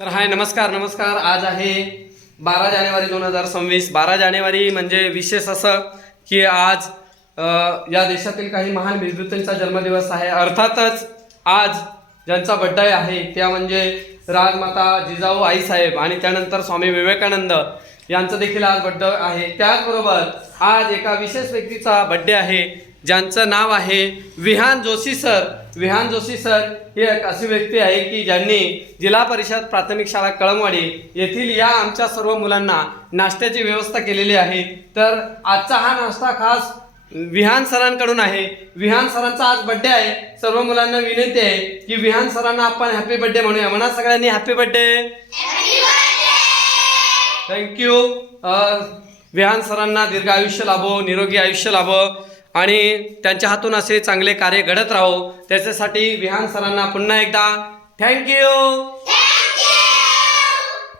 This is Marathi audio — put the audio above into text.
तर हाय नमस्कार नमस्कार. आज आहे 12 जानेवारी 2026. 12 जानेवारी म्हणजे विशेष असं की आज या देशातील काही महान विभूतींचा जन्मदिवस आहे. अर्थातच आज ज्यांचा बड्डे आहे त्या म्हणजे राजमाता जिजाऊ आईसाहेब आणि त्यानंतर स्वामी विवेकानंद यांचं देखील आज बड्डे आहे. त्याचबरोबर आज एका विशेष व्यक्तीचा बड्डे आहे ज्यांचं नाव आहे विहान जोशी सर. विहान जोशी सर ही एक अशी व्यक्ती आहे की ज्यांनी जिल्हा परिषद प्राथमिक शाळा कळमवाडी येथील या आमच्या सर्व मुलांना नाश्त्याची व्यवस्था केलेली आहे. तर आजचा हा नाश्ता खास विहान सरांकडून आहे. विहान सरांचा आज बड्डे आहे. सर्व मुलांना विनंती आहे की विहान सरांना आपण हॅपी बर्थडे म्हणूया. म्हणा सगळ्यांनी हॅपी बर्थडे. थँक्यू. विहान सरांना दीर्घ आयुष्य लाभो, निरोगी आयुष्य लाभो आणि त्यांच्या हातून असे चांगले कार्य घडत राहो. त्याच्यासाठी विहान सरांना पुन्हा एकदा थँक्यू.